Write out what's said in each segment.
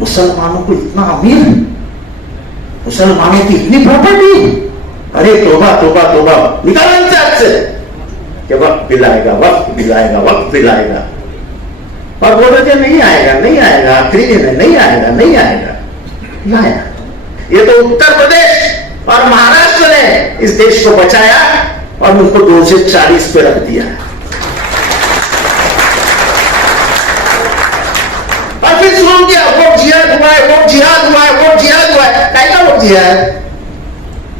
मुसलमानों को इतना अमीर, मुसलमानों की इतनी प्रॉपर्टी, अरे तोबा तोबा तोबा, निकालो इनसे हाथ से कि वक्त दिलाएगा, वक्त दिलाएगा, वक्त दिलाएगा। और बोल रहे थे नहीं आएगा, नहीं आएगा, आखिरी दिन है, नहीं आएगा, नहीं आएगा, लाया। ये तो उत्तर प्रदेश और महाराष्ट्र ने इस देश को बचाया और उनको 2 से 40 पे रख दिया। और फिर शुरू किया वोट जिहाद हुआ है, वोट जिहाद हुआ है, वोट जिहाद हुआ है। क्या का वोट जिहाद?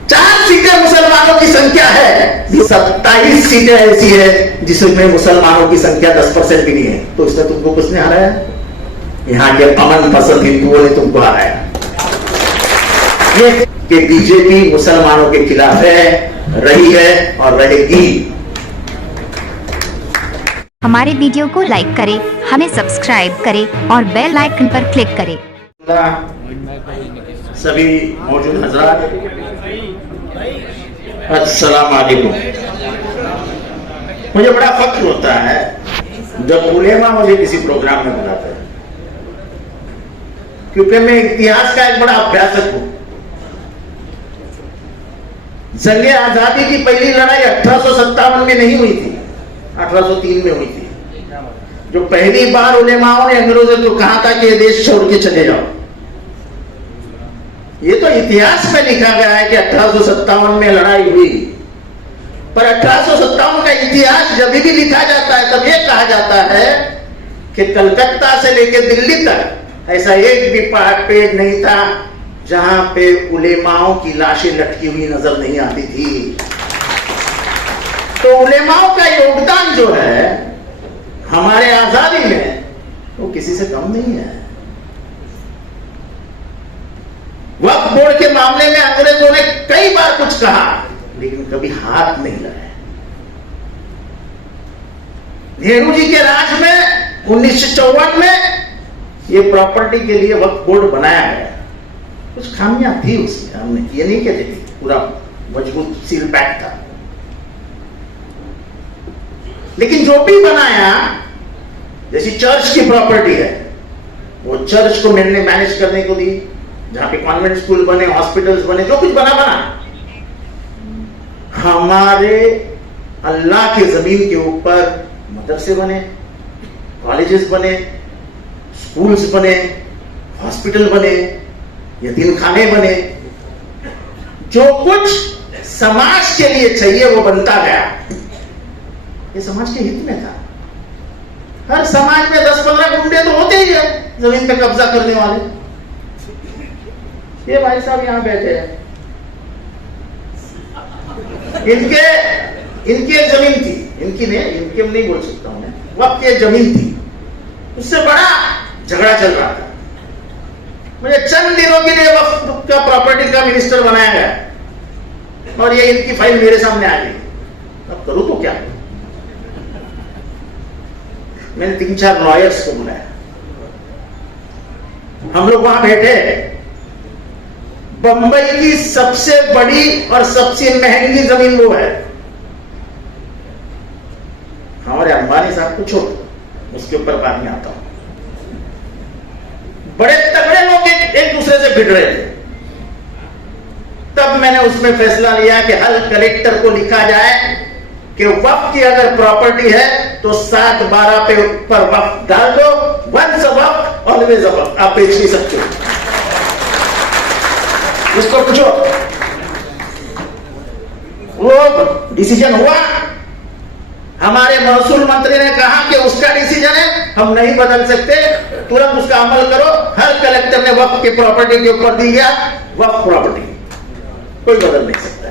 4 सीटें मुसलमानों की संख्या है, 27 सीटें ऐसी है जिसमें मुसलमानों की संख्या 10% भी नहीं है। तो इसमें तुमको किसने हराया? यहां के अमन पसंद हिंदुओं ने तुमको हराया। ये कि बीजेपी मुसलमानों के खिलाफ है, रही है और रहेगी। हमारे वीडियो को लाइक करें, हमें सब्सक्राइब करें और बेल आइकन पर क्लिक करें। सभी मौजूद हजरात, अस्सलाम वालेकुम। मुझे बड़ा फख्र होता है जब उलेमा मुझे किसी प्रोग्राम में बुलाते हैं, क्योंकि मैं इतिहास का एक बड़ा अभ्यासक हूं। जंगे आजादी की पहली लड़ाई 1857 में नहीं हुई थी, 1803 में हुई थी। जो पहली बार उलेमाओं ने अंग्रेजों को कहा था कि ये देश छोड़ के चले जाओ, ये तो इतिहास में लिखा गया है कि 1857 में लड़ाई हुई। पर 1857 का इतिहास जब भी लिखा जाता है तब यह कहा जाता है कि कलकत्ता से लेकर दिल्ली तक ऐसा एक भी पेड़ नहीं था जहां पे उलेमाओं की लाशें लटकी हुई नजर नहीं आती थी। तो उलेमाओं का योगदान जो है हमारे आजादी में वो किसी से कम नहीं है। वक्फ बोर्ड के मामले में अंग्रेजों ने कई बार कुछ कहा लेकिन कभी हाथ नहीं लगाया। नेहरू जी के राज में 1954 में ये प्रॉपर्टी के लिए वक्फ बोर्ड बनाया गया। कुछ खामियां थी उसमें, हमने ये नहीं कहते थे पूरा मजबूत सील पैक था, लेकिन जो भी बनाया, जैसी चर्च की प्रॉपर्टी है वो चर्च को मैंने मैनेज करने को दी, जहां पे कॉन्वेंट स्कूल बने, हॉस्पिटल्स बने, जो कुछ बना बना। हमारे अल्लाह के जमीन के ऊपर मदरसे बने, कॉलेजेस बने, स्कूल्स बने, हॉस्पिटल बने, यतीम खाने बने। जो कुछ समाज के लिए चाहिए वो बनता गया। ये समाज के हित में था। हर समाज में 10-15 गुंडे तो होते ही है जमीन पे कब्जा करने वाले। ये भाई साहब यहां बैठे हैं, इनकी जमीन थी, इनकी नहीं बोल सकता हूं मैं, वक्त ये जमीन थी, उससे बड़ा झगड़ा चल रहा था। मुझे चंद दिनों के लिए वक्त का प्रॉपर्टी का मिनिस्टर बनाया गया और ये इनकी फाइल मेरे सामने आ गई। अब करूं तो क्या? मैंने 3-4 लॉयर्स को बुलाया, हम लोग वहां बैठे। बंबई की सबसे बड़ी और सबसे महंगी जमीन वो है। हमारे अंबानी साहब को छोड़, उसके ऊपर बाद में आता हूं। बड़े तगड़े लोग एक दूसरे से भिड़ रहे थे। तब मैंने उसमें फैसला लिया कि हर कलेक्टर को लिखा जाए कि वक्फ की अगर प्रॉपर्टी है तो 7/12 पे ऊपर वक्फ डाल दो। Once a Waqf always a वक्फ, आप बेच नहीं सकते। उसको पूछो, वो डिसीजन हुआ। हमारे महसूल मंत्री ने कहा कि उसका डिसीजन है, हम नहीं बदल सकते, तुरंत उसका अमल करो। हर कलेक्टर ने वक्फ की प्रॉपर्टी के ऊपर दी गया वक्फ प्रॉपर्टी, कोई बदल नहीं सकता।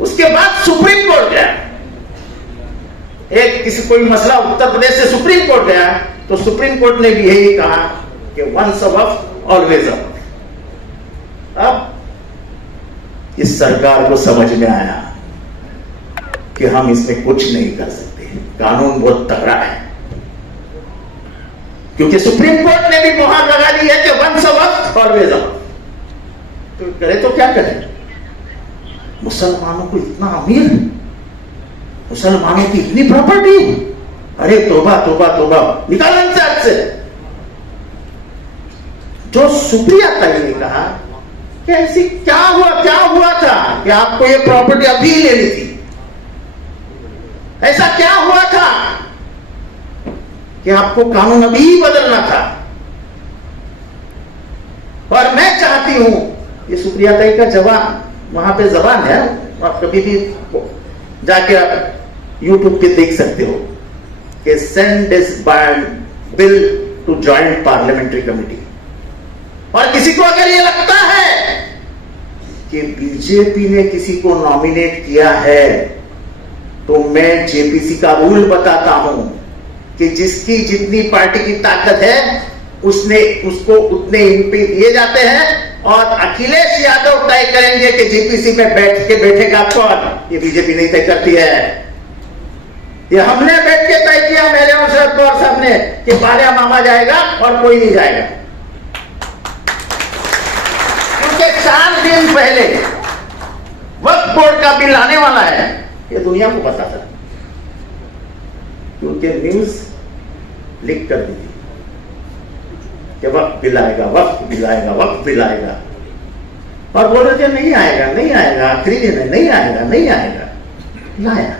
उसके बाद सुप्रीम कोर्ट गया, कोई मसला उत्तर प्रदेश से सुप्रीम कोर्ट गया तो सुप्रीम कोर्ट ने भी यही कहा कि once a Waqf always a वक्फ। अब इस सरकार को समझ में आया कि हम इसमें कुछ नहीं कर सकते, कानून बहुत तगड़ा है, क्योंकि सुप्रीम कोर्ट ने भी मुहर लगा दी है कि once a Waqf always a वक्फ। तो करे तो क्या करें? मुसलमानों को इतना अमीर, मुसलमानों की इतनी प्रॉपर्टी, अरे तोबा तोबा तोबा, निकालो इनसे हाथ से जो सुप्रिया ताई ने कहा कि ऐसी क्या हुआ था कि आपको ये प्रॉपर्टी अभी लेनी थी, ऐसा क्या हुआ था कि आपको कानून अभी बदलना था। और मैं चाहती हूं, ये सुप्रिया ताई का जवान वहां पे जबान है, आप कभी भी जाके आप यूट्यूब पे देख सकते हो कि send this bill to joint parliamentary committee. और किसी को अगर ये लगता है कि बीजेपी ने किसी को नॉमिनेट किया है, तो मैं जेपीसी का रूल बताता हूं कि जिसकी जितनी पार्टी की ताकत है उसको उतने एमपी दिए जाते हैं, और अखिलेश यादव तय करेंगे कि जेपीसी में बैठेगा कौन। ये बीजेपी नहीं तय करती है, ये हमने बैठ के तय किया, मेरे और शरद पवार साहब ने, कि बालिया मामा जाएगा और कोई नहीं जाएगा। क्योंकि 4 दिन पहले वक्फ बोर्ड का बिल आने वाला है, ये दुनिया को पता था, क्योंकि न्यूज लीक कर दी थी कि वक्त बिल आएगा, वक्त बिल आएगा, वक्त बिल आएगा, और बोल रहे थे नहीं आएगा, नहीं आएगा, आखिरी दिन है, नहीं आएगा, नहीं आएगा, लाया।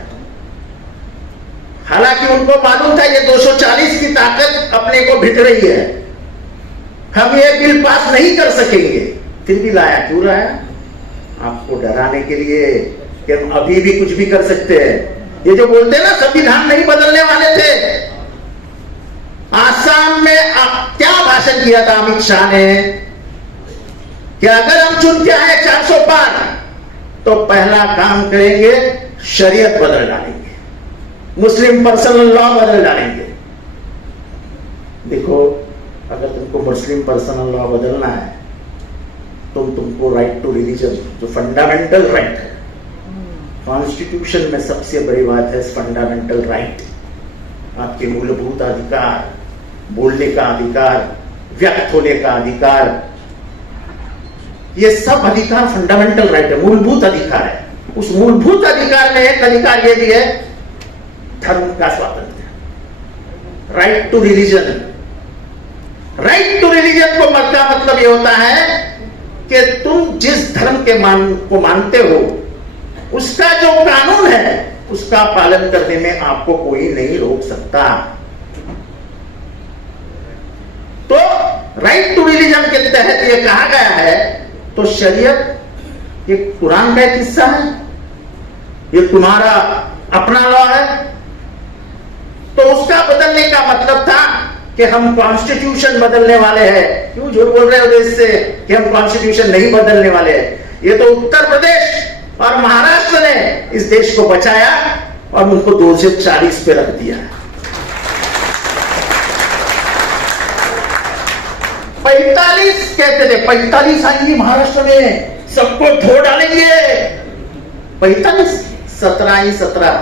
हालांकि उनको मालूम था ये 240 की ताकत अपने को भिड़ रही है, हम ये बिल पास नहीं कर सकेंगे, फिर भी लाया। क्यों लाया? आपको डराने के लिए कि हम अभी भी कुछ भी कर सकते हैं। ये जो बोलते हैं ना संविधान नहीं बदलने वाले थे, आसाम में क्या भाषण किया था अमित शाह ने कि अगर हम चुन के आए 400 पार, तो पहला काम करेंगे शरीयत बदल डालेंगे, मुस्लिम पर्सनल लॉ बदल डालेंगे। देखो, अगर तुमको मुस्लिम पर्सनल लॉ बदलना है तो तुमको राइट टू रिलीजन, जो फंडामेंटल राइट है, कॉन्स्टिट्यूशन में सबसे बड़ी बात है फंडामेंटल राइट, आपके मूलभूत अधिकार, बोलने का अधिकार, व्यक्त होने का अधिकार, ये सब अधिकार फंडामेंटल राइट है, मूलभूत अधिकार है। उस मूलभूत अधिकार में एक अधिकार यह भी है धर्म का स्वातंत्र्य, right to religion. Right to religion को मतलब यह होता है कि तुम जिस धर्म के को मानते हो, उसका जो कानून है उसका पालन करने में आपको कोई नहीं रोक सकता। तो राइट टू रिलीजन के तहत यह कहा गया है, तो शरीयत ये कुरान का एक हिस्सा है, ये तुम्हारा अपना लॉ है, तो उसका बदलने का मतलब था कि हम कॉन्स्टिट्यूशन बदलने वाले हैं। क्यों झूठ बोल रहे हो देश से कि हम कॉन्स्टिट्यूशन नहीं बदलने वाले हैं? ये तो उत्तर प्रदेश और महाराष्ट्र ने इस देश को बचाया और उनको 240 पे रख दिया। 45 कहते थे, 45 आएंगे महाराष्ट्र में, सबको धो डालेंगे। 45, 17 ही 17।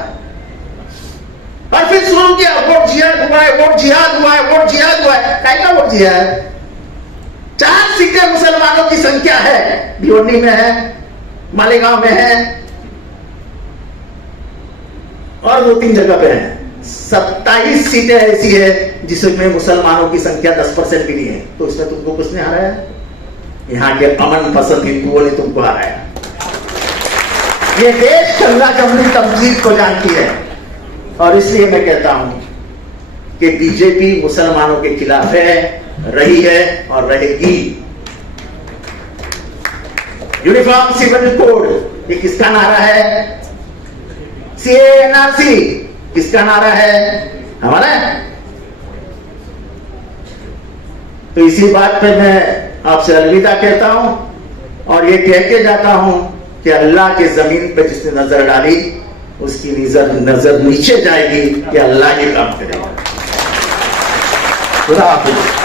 और फिर शुरू किया वोट जिहाद हुआ है, वोट जिहाद हुआ है, वोट जिहाद हुआ है। क्या वोट जिहाद? 4 सीटें मुसलमानों की संख्या है, भिवंडी में है, मालेगांव में है, और 2-3 जगह पे है। 27 सीटें ऐसी है जिसमें मुसलमानों की संख्या 10% भी नहीं है। तो इसमें तुमको किसने हराया? यहाँ के अमन पसंद हिंदुओं ने तुमको हराया। ये देश गंगा जमुनी तमजीद को जानती है, और इसलिए मैं कहता हूं कि बीजेपी मुसलमानों के खिलाफ है, रही है और रहेगी। यूनिफॉर्म सिविल कोड ये किसका नारा है? CANRC किसका नारा है? हमारा। तो इसी बात पे मैं आपसे अलविदा कहता हूं, और ये कह के जाता हूं कि अल्लाह के जमीन पे जिसने नजर डाली उसकी नजर नीचे जाएगी कि अल्लाह ही काम करेगा। खुदा हाफिज।